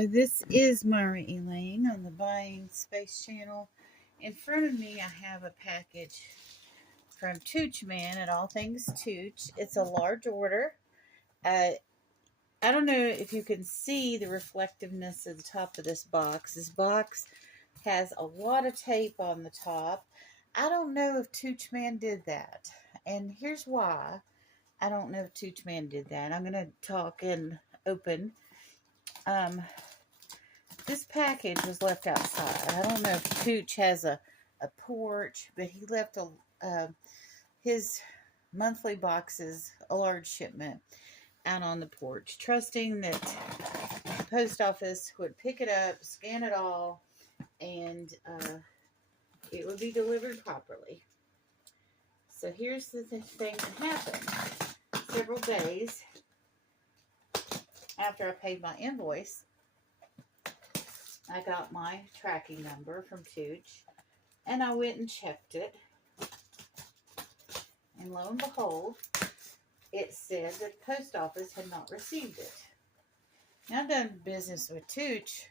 Hello, this is Myra Elaine on the Buying Space channel. In front of me, I have a package from Toochman at All Things Tooch. It's a large order. Uh, I don't know if you can see the reflectiveness at the top of this box. This box has a lot of tape on the top. I don't know if Toochman did that. And here's why I don't know if Toochman did that. I'm going to talk and open. This package was left outside. I don't know if Tooch has a porch, but he left his monthly boxes, a large shipment, out on the porch, trusting that the post office would pick it up, scan it all, and it would be delivered properly. So here's the thing that happened. Several days after I paid my invoice, I got my tracking number from Tooch, and I went and checked it. And lo and behold, it said that the post office had not received it. Now, I've done business with Tooch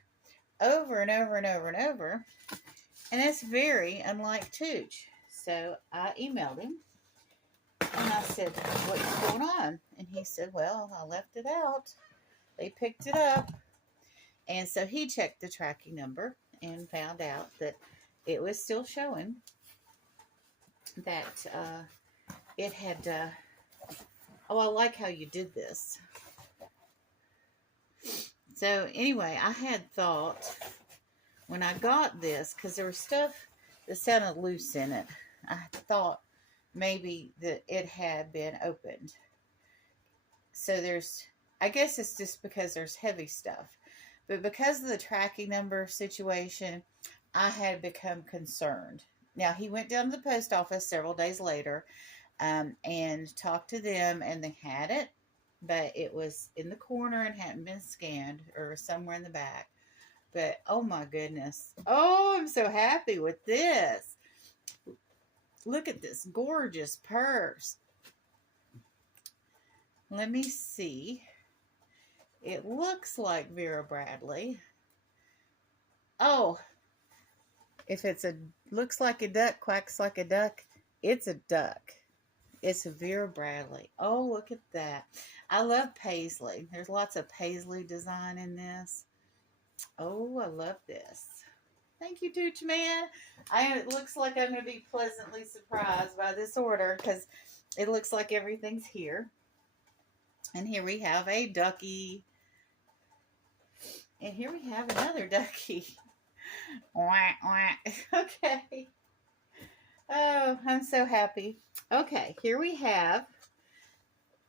over and over and over and over, and it's very unlike Tooch. So I emailed him, and I said, "What's going on?" And he said, "Well, I left it out. They picked it up." And so he checked the tracking number and found out that it was still showing that it had, oh, I like how you did this. So anyway, I had thought when I got this, because there was stuff that sounded loose in it, I thought maybe that it had been opened. So I guess it's just because there's heavy stuff. But because of the tracking number situation, I had become concerned. Now, he went down to the post office several days later and talked to them, and they had it, but it was in the corner and hadn't been scanned, or somewhere in the back. But, oh my goodness. Oh, I'm so happy with this. Look at this gorgeous purse. Let me see. It looks like Vera Bradley. Oh, if looks like a duck, quacks like a duck, it's a duck. It's a Vera Bradley. Oh, look at that. I love paisley. There's lots of paisley design in this. Oh, I love this. Thank you, Toochman. It looks like I'm going to be pleasantly surprised by this order, because it looks like everything's here. And here we have a ducky. And here we have another ducky. Okay. Oh, I'm so happy. Okay, here we have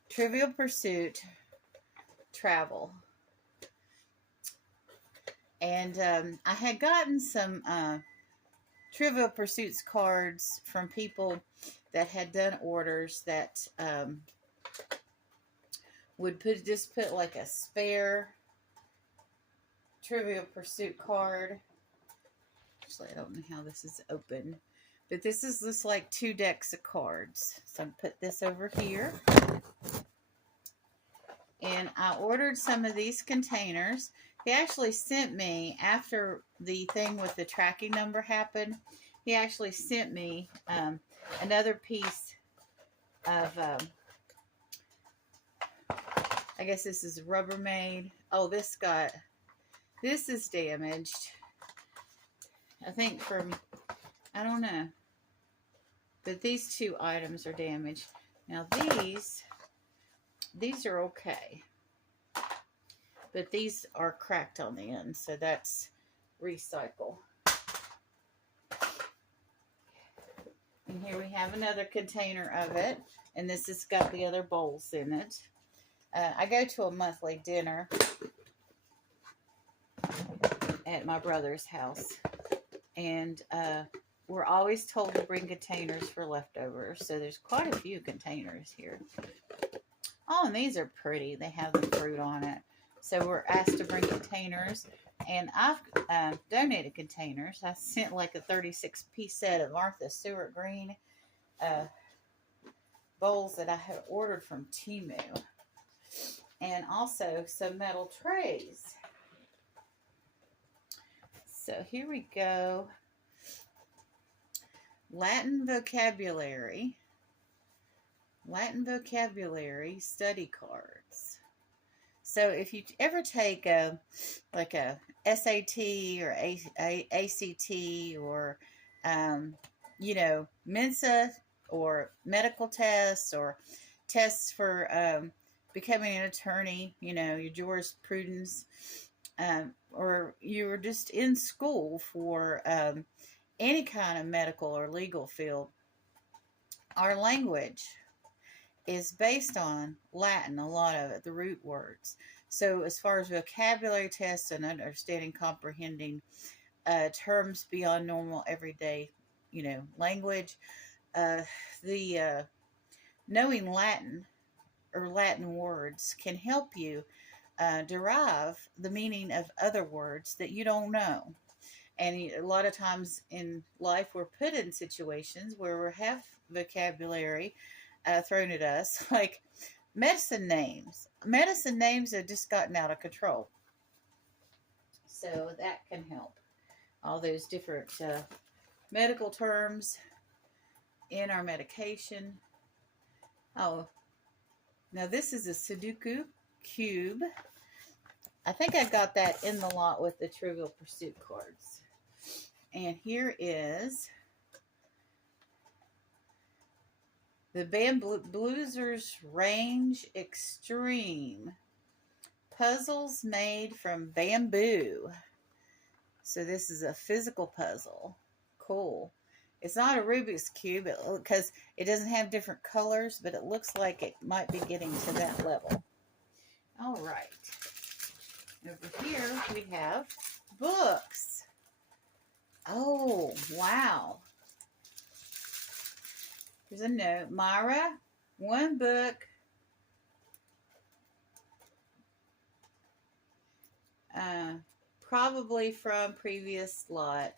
Trivial Pursuit Travel. And I had gotten some Trivial Pursuits cards from people that had done orders that would just put like a spare Trivial Pursuit card. Actually, I don't know how this is open, but this is just like 2 decks of cards. So I'm put this over here. And I ordered some of these containers. He actually sent me, after the thing with the tracking number happened, he actually sent me another piece of, I guess this is Rubbermaid. Oh, this is damaged. I think I don't know. But these 2 items are damaged. Now these are okay. But these are cracked on the end, so that's recycle. And here we have another container of it. And this has got the other bowls in it. I go to a monthly dinner at my brother's house. And we're always told to bring containers for leftovers. So there's quite a few containers here. Oh, and these are pretty. They have the fruit on it. So we're asked to bring containers. And I've donated containers. I sent like a 36-piece set of Martha Stewart Green bowls that I had ordered from Temu. And also some metal trays. So here we go. Latin vocabulary study cards. So if you ever take a SAT or ACT or Mensa or medical tests or tests for becoming an attorney, your jurisprudence, or you were just in school for any kind of medical or legal field, our language is based on Latin, a lot of it, the root words. So as far as vocabulary tests and understanding, comprehending terms beyond normal everyday, language, the knowing Latin or Latin words can help you derive the meaning of other words that you don't know. And a lot of times in life, we're put in situations where we have vocabulary thrown at us, like medicine names. Medicine names have just gotten out of control. So that can help. All those different medical terms in our medication. Oh, now this is a Sudoku cube. I think I got that in the lot with the Trivial Pursuit cards. And here is the Bamboozler's Range Extreme. Puzzles made from bamboo. So this is a physical puzzle. Cool. It's not a Rubik's Cube because it doesn't have different colors, but it looks like it might be getting to that level. All right. Over here we have books. Oh, wow. Here's a note. Myra, one book. Probably from previous lot.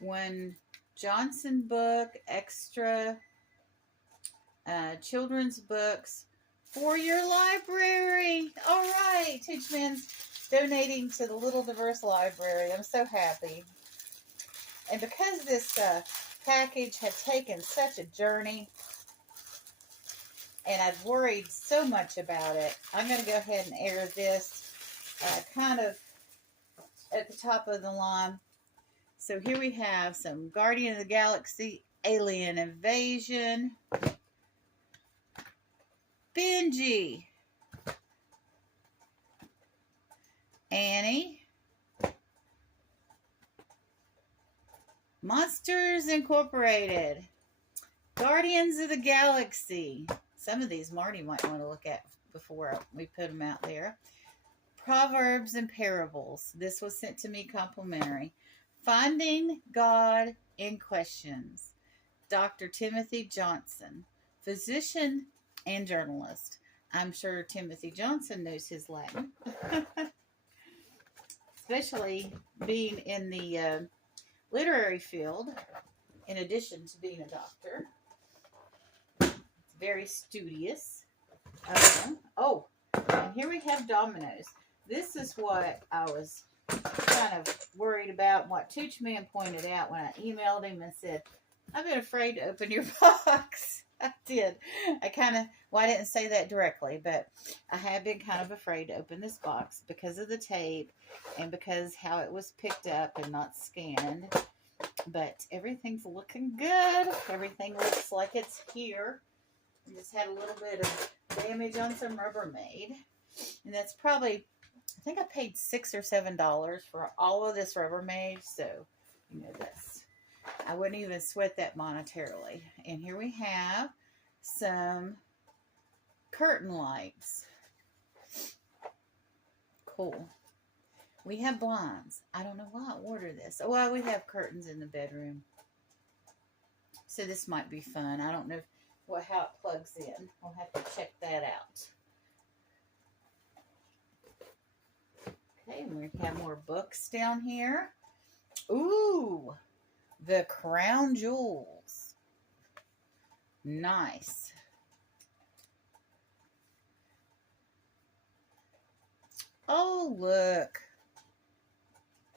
One Johnson book, extra children's books for your library. All right. Toochman's donating to the Little Diverse Library. I'm so happy. And because this package had taken such a journey and I'd worried so much about it, I'm going to go ahead and air this kind of at the top of the line. So here we have some Guardian of the Galaxy, Alien Invasion, Benji, Annie, Monsters Incorporated, Guardians of the Galaxy. Some of these Marty might want to look at before we put them out there. Proverbs and Parables. This was sent to me complimentary. Finding God in Questions. Dr. Timothy Johnson, physician and journalist. I'm sure Timothy Johnson knows his Latin. Especially being in the literary field, in addition to being a doctor. Very studious. Oh, and here we have dominoes. This is what I was kind of worried about, what Toochman pointed out when I emailed him and said, I've been afraid to open your box. I did. I didn't say that directly, but I have been kind of afraid to open this box because of the tape and because how it was picked up and not scanned. But everything's looking good. Everything looks like it's here. I just had a little bit of damage on some Rubbermaid. And that's probably, I think I paid $6 or $7 for all of this Rubbermaid. So, I wouldn't even sweat that monetarily. And here we have some curtain lights. Cool. We have blinds. I don't know why I ordered this. Oh, well, we have curtains in the bedroom. So this might be fun. I don't know how it plugs in. We'll have to check that out. Okay, and we have more books down here. Ooh, the Crown Jewels. Nice. Oh, look.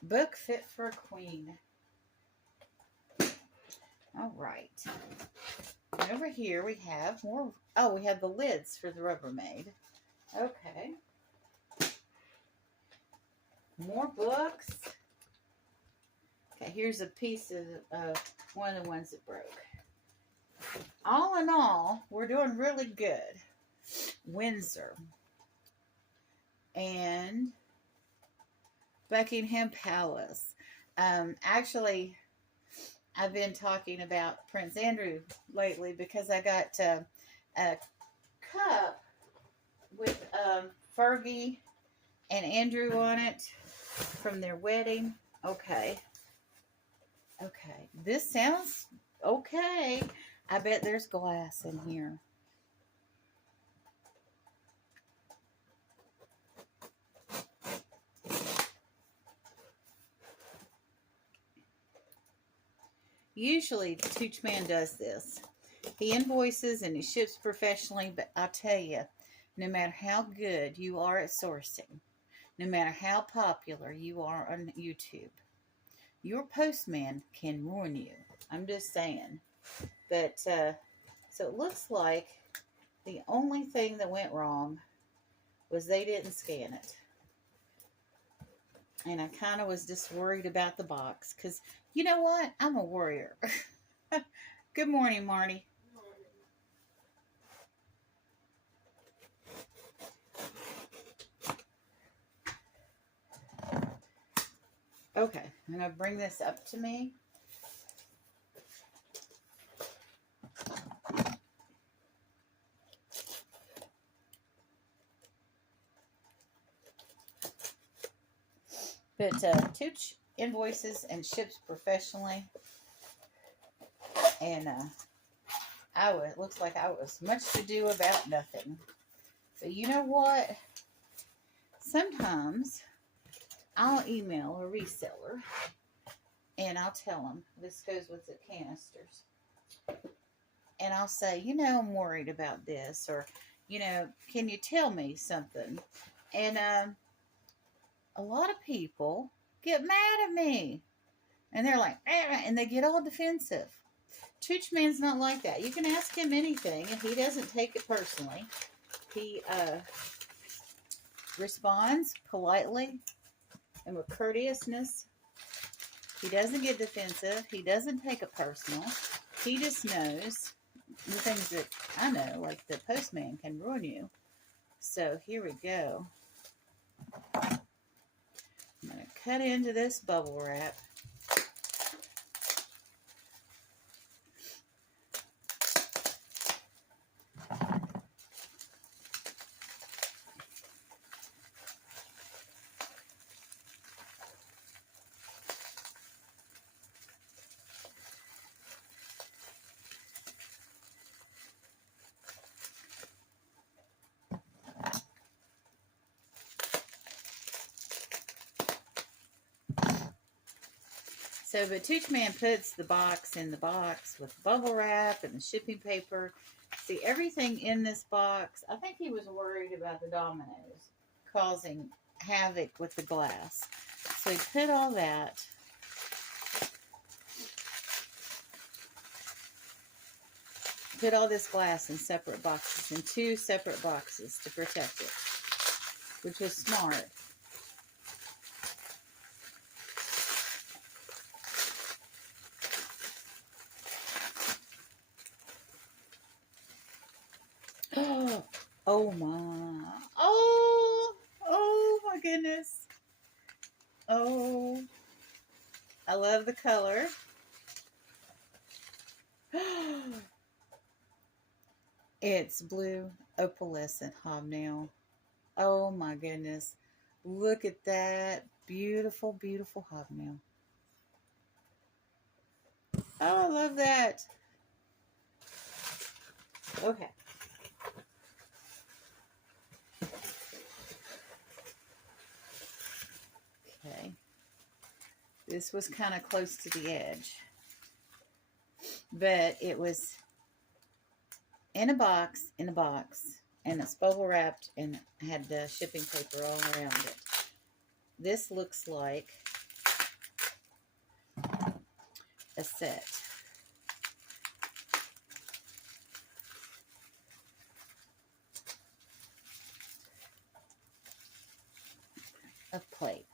Book fit for a queen. All right. And over here we have more. Oh, we have the lids for the Rubbermaid. Okay. More books. Okay, here's a piece of one of the ones that broke. All in all, we're doing really good. Windsor and Buckingham Palace. Actually, I've been talking about Prince Andrew lately because I got a cup with Fergie and Andrew on it from their wedding. Okay. Okay. This sounds okay. I bet there's glass in here. Usually, Toochman does this. He invoices and he ships professionally, but I'll tell you, no matter how good you are at sourcing, no matter how popular you are on YouTube, your postman can ruin you. I'm just saying. But, so it looks like the only thing that went wrong was they didn't scan it. And I kind of was just worried about the box. Because, you know what? I'm a worrier. Good morning, Marty. Okay, I'm going to bring this up to me. But Tooch invoices and ships professionally. And it looks like I was much to do about nothing. But you know what? Sometimes I'll email a reseller and I'll tell them, this goes with the canisters. And I'll say, you know, I'm worried about this. Or, you know, can you tell me something? And a lot of people get mad at me. And they're like, and they get all defensive. Toochman's not like that. You can ask him anything, and he doesn't take it personally. He responds politely and with courteousness. He doesn't get defensive. He doesn't take it personal. He just knows the things that I know, like the postman can ruin you. So here we go. I'm going to cut into this bubble wrap. So, but Toochman puts the box in the box with bubble wrap and the shipping paper. See, everything in this box, I think he was worried about the dominoes causing havoc with the glass. So he put all that. Put all this glass in separate boxes, in 2 separate boxes to protect it, which was smart. Oh my. Oh my goodness. Oh, I love the color. It's blue opalescent hobnail. Oh my goodness. Look at that. Beautiful, beautiful hobnail. Oh, I love that. Okay. Okay. This was kind of close to the edge. But it was in a box, and it's bubble wrapped and had the shipping paper all around it. This looks like a set of plates.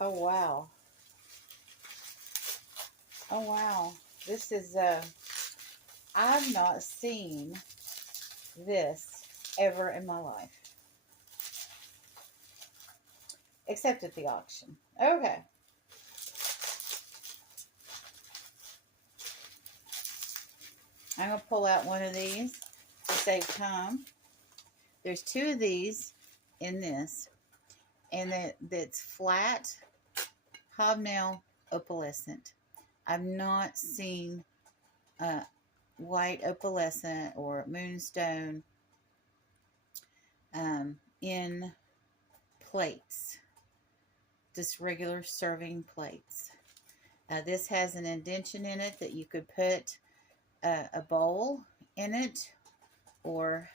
Oh, wow. Oh, wow. This is, I've not seen this ever in my life. Except at the auction. Okay. I'm going to pull out one of these to save time. There's two of these in this. And that's flat hobnail opalescent. I've not seen white opalescent or moonstone in plates. Just regular serving plates. This has an indention in it that you could put a bowl in it, or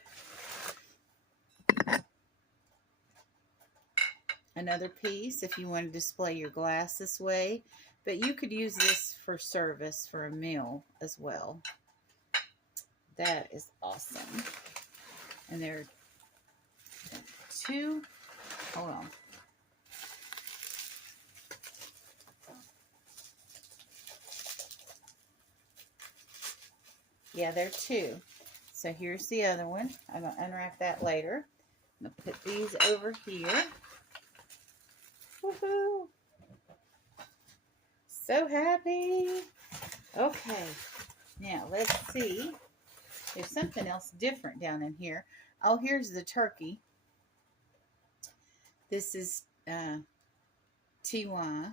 another piece if you want to display your glass this way. But you could use this for service for a meal as well. That is awesome. And there are two, hold on. Yeah, there are two. So here's the other one. I'm going to unwrap that later. I'm going to put these over here. Woohoo! So happy. Okay. Now, let's see. There's something else different down in here. Oh, here's the turkey. This is TY.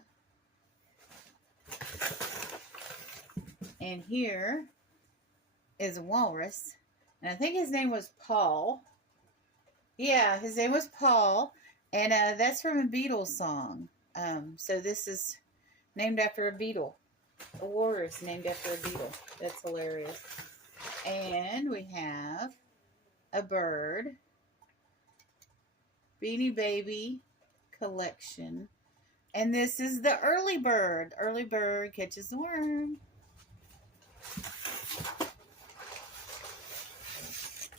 And here is a walrus. And I think his name was Paul. Yeah, his name was Paul. And that's from a Beatles song. So this is named after a beetle. A walrus named after a beetle. That's hilarious. And we have a bird. Beanie Baby collection. And this is the early bird. Early bird catches the worm.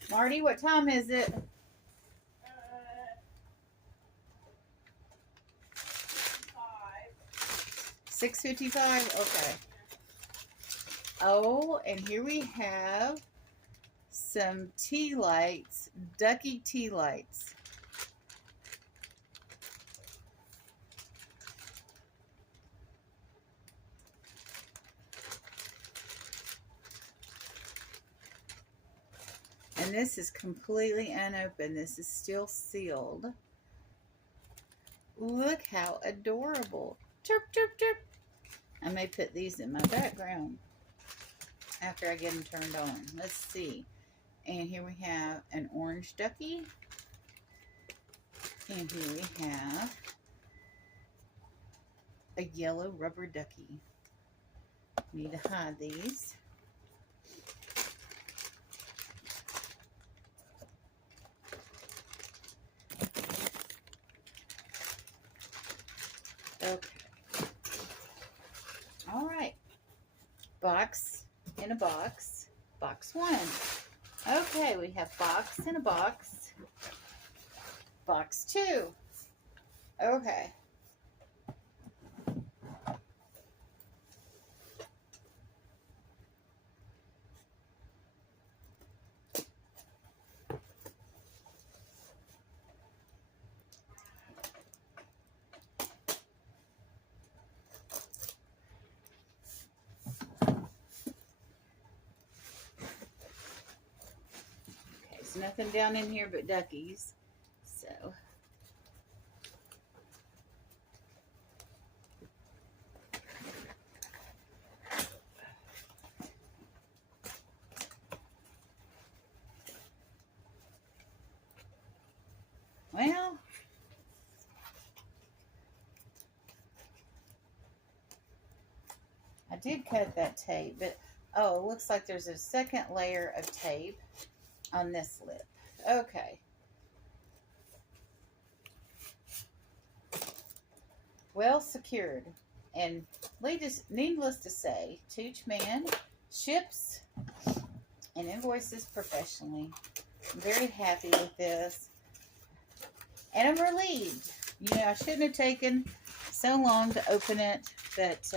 Marty, what time is it? 6:55. Okay. Oh, and here we have some tea lights, ducky tea lights. And this is completely unopened. This is still sealed. Look how adorable. Chirp, chirp, chirp. I may put these in my background after I get them turned on. Let's see. And here we have an orange ducky. And here we have a yellow rubber ducky. Need to hide these. Okay. All right. Box in a box. Box one. Okay, we have box in a box. Box two. Okay. nothing down in here but duckies. So. Well, I did cut that tape, but oh, it looks like there's a second layer of tape on this lip. Okay. Well secured. And needless to say, Toochman ships and invoices professionally. I'm very happy with this. And I'm relieved. You know, I shouldn't have taken so long to open it, but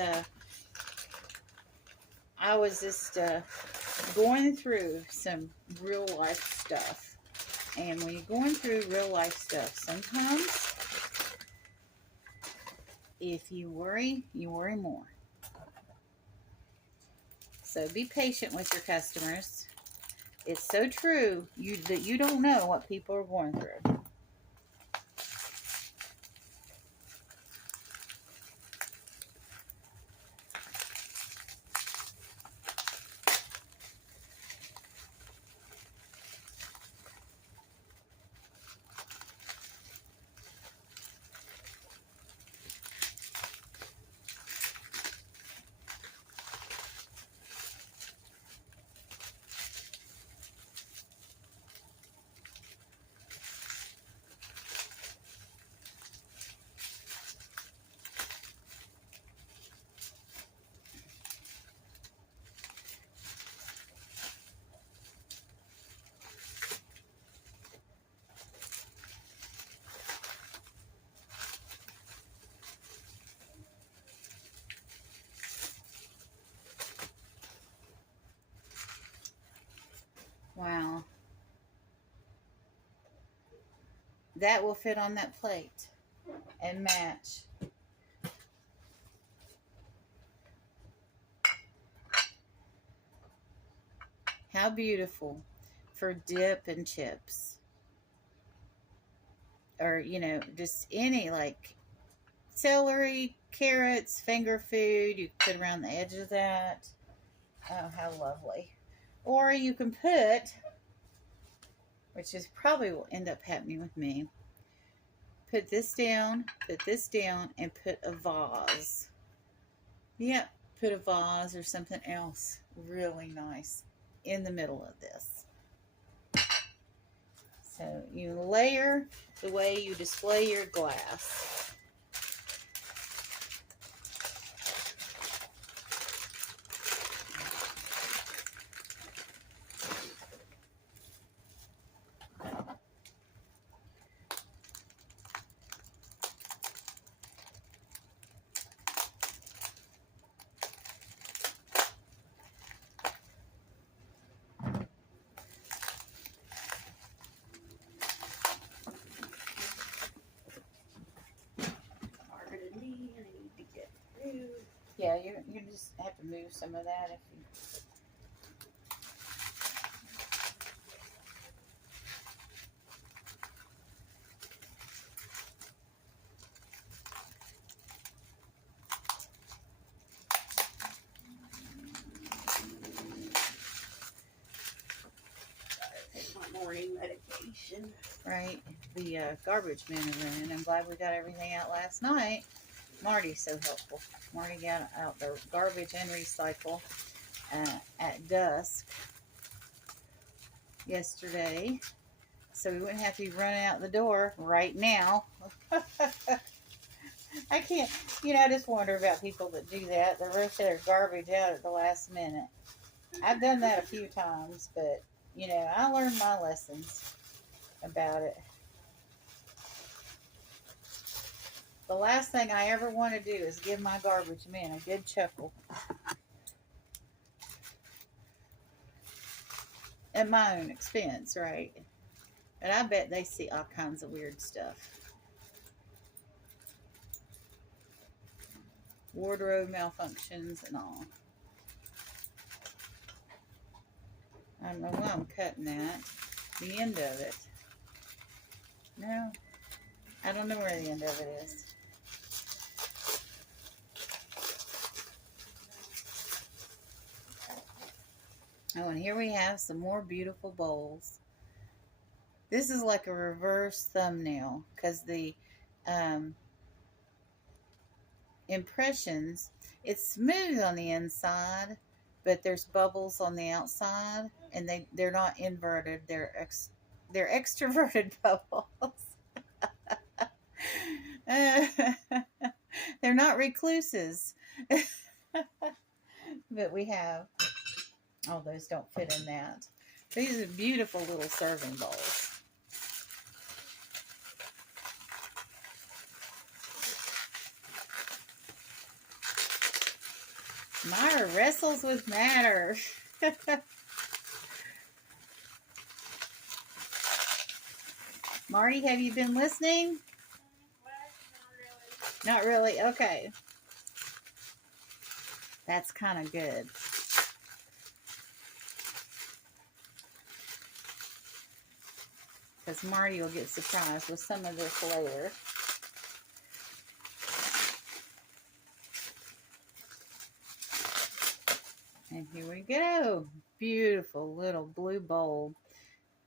I was just going through some real life stuff. And when you're going through real life stuff, sometimes if you worry more. So be patient with your customers. It's so true that you don't know what people are going through. Wow. That will fit on that plate and match. How beautiful for dip and chips. Or, you know, just any like celery, carrots, finger food. You can put around the edge of that. Oh, how lovely. Or you can put, which is probably will end up happening with me, put this down, and put a vase. Yep, put a vase or something else really nice in the middle of this. So you layer the way you display your glass. Yeah, you just have to move some of that if you. Take my morning medication. Right, the garbage men are running. I'm glad we got everything out last night. Marty's so helpful. Marty got out the garbage and recycle at dusk yesterday, so we wouldn't have to be running out the door right now. I can't, you know, I just wonder about people that do that. They rush their garbage out at the last minute. I've done that a few times, but, you know, I learned my lessons about it. The last thing I ever want to do is give my garbage men a good chuckle. At my own expense, right? But I bet they see all kinds of weird stuff. Wardrobe malfunctions and all. I don't know why I'm cutting that. the end of it. No, I don't know where the end of it is. Oh, and here we have some more beautiful bowls. This is like a reverse thumbnail because the impressions, it's smooth on the inside, but there's bubbles on the outside, and they're not inverted. They're extroverted bubbles. They're not recluses. But we have, oh, those don't fit in that. These are beautiful little serving bowls. Myra wrestles with matter. Marty, have you been listening? Not really. Okay. That's kind of good. Because Marty will get surprised with some of this later. And here we go. Beautiful little blue bowl.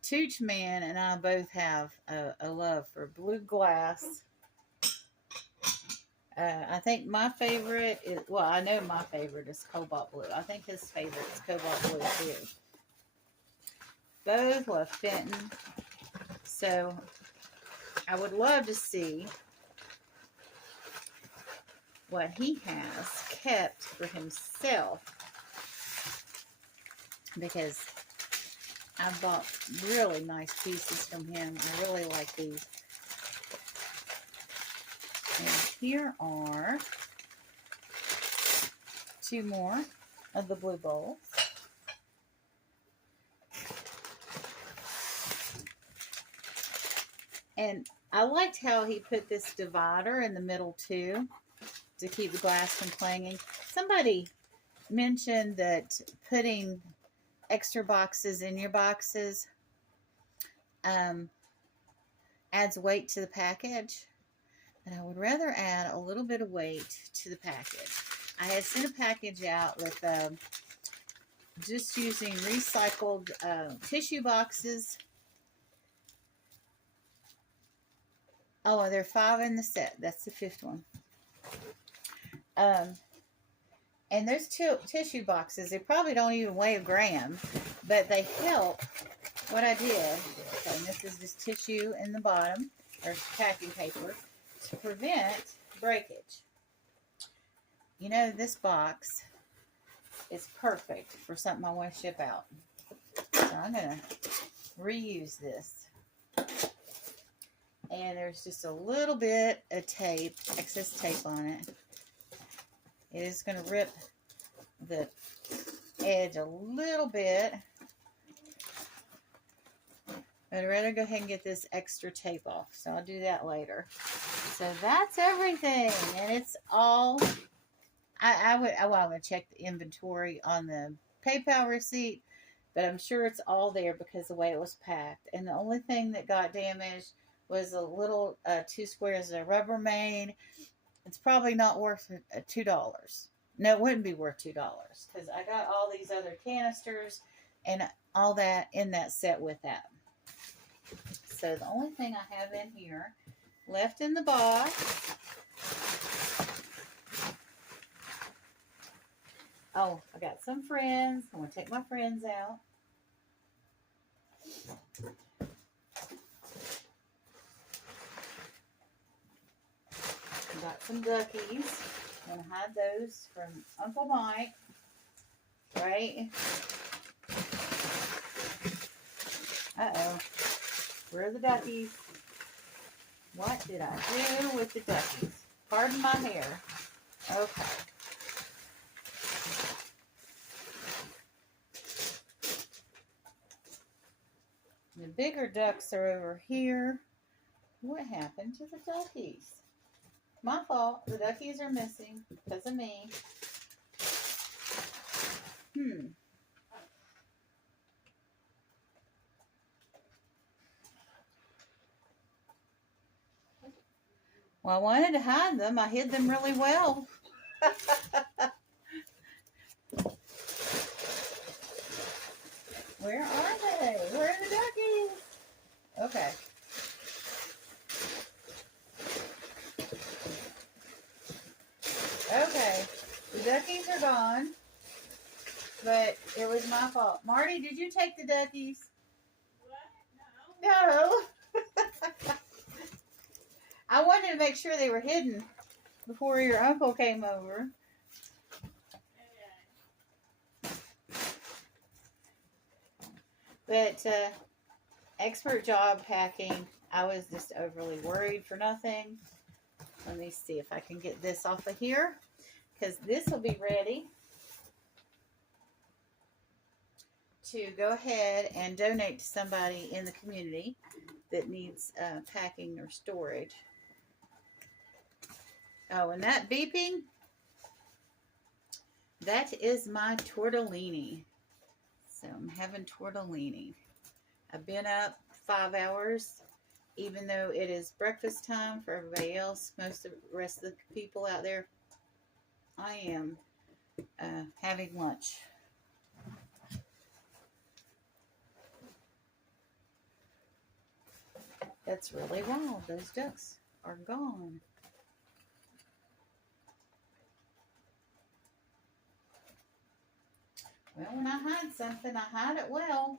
Toochman and I both have a love for blue glass. I think my favorite is, well, I know my favorite is cobalt blue. I think his favorite is cobalt blue too. Both love Fenton. So I would love to see what he has kept for himself, because I bought really nice pieces from him. I really like these. And here are 2 more of the blue bowls. And I liked how he put this divider in the middle too, to keep the glass from clanging. Somebody mentioned that putting extra boxes in your boxes adds weight to the package. And I would rather add a little bit of weight to the package. I had sent a package out with just using recycled tissue boxes. Oh, there are 5 in the set. That's the 5th one. And those 2 tissue boxes, they probably don't even weigh a gram, but they help. What I did, okay, and this is just tissue in the bottom, or packing paper, to prevent breakage. You know, this box is perfect for something I want to ship out. So I'm going to reuse this. And there's just a little bit of tape, excess tape on it. It is going to rip the edge a little bit. I'd rather go ahead and get this extra tape off. So I'll do that later. So that's everything. And it's all, I'm going to check the inventory on the PayPal receipt. But I'm sure it's all there because of the way it was packed. And the only thing that got damaged was a little 2 squares of Rubbermaid. It's probably not worth $2. No, it wouldn't be worth $2 because I got all these other canisters and all that in that set with that. So the only thing I have in here left in the box. Oh, I got some friends. I'm going to take my friends out. Got some duckies. I'm going to hide those from Uncle Mike. Right? Uh-oh. Where are the duckies? What did I do with the duckies? Pardon my hair. Okay. The bigger ducks are over here. What happened to the duckies? My fault. The duckies are missing because of me. Well, I wanted to hide them. I hid them really well. Where are they? Where are the duckies? Okay. Okay. The duckies are gone. But it was my fault. Marty, did you take the duckies? What? No. I wanted to make sure they were hidden before your uncle came over. But expert job packing. I was just overly worried for nothing. Let me see if I can get this off of here, because this will be ready to go ahead and donate to somebody in the community that needs packing or storage. Oh, and that beeping, that is my tortellini. So I'm having tortellini. I've been up 5 hours, even though it is breakfast time for everybody else. Most of the rest of the people out there, I am having lunch. That's really wild. Those ducks are gone. Well, when I hide something, I hide it well.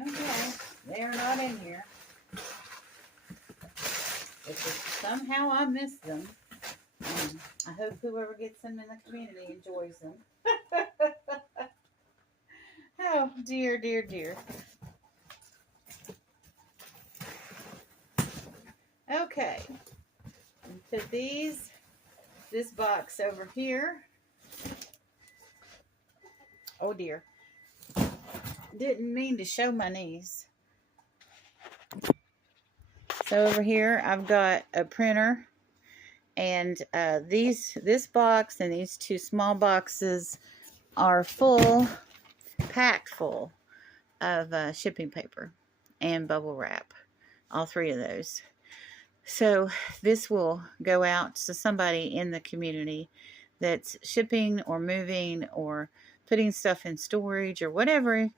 Okay, they are not in here. If somehow I missed them, I hope whoever gets them in the community enjoys them. Oh, dear, dear, dear. Okay, and put this box over here. Oh dear. Didn't mean to show my knees. So over here, I've got a printer, and this box and these two small boxes are full, packed full of shipping paper and bubble wrap. All three of those. So this will go out to somebody in the community that's shipping or moving or putting stuff in storage or whatever,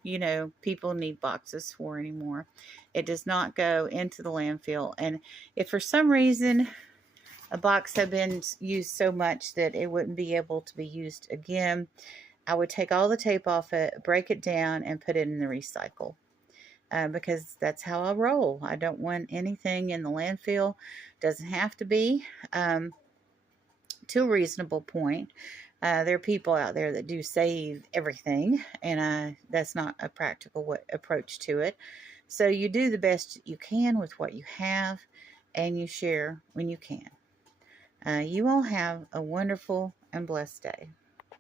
people need boxes for anymore. It does not go into the landfill. And if for some reason a box had been used so much that it wouldn't be able to be used again, I would take all the tape off it, break it down, and put it in the recycle. Because that's how I roll. I don't want anything in the landfill. Doesn't have to be to a reasonable point. There are people out there that do save everything, and that's not a practical approach to it. So you do the best you can with what you have, and you share when you can. You all have a wonderful and blessed day.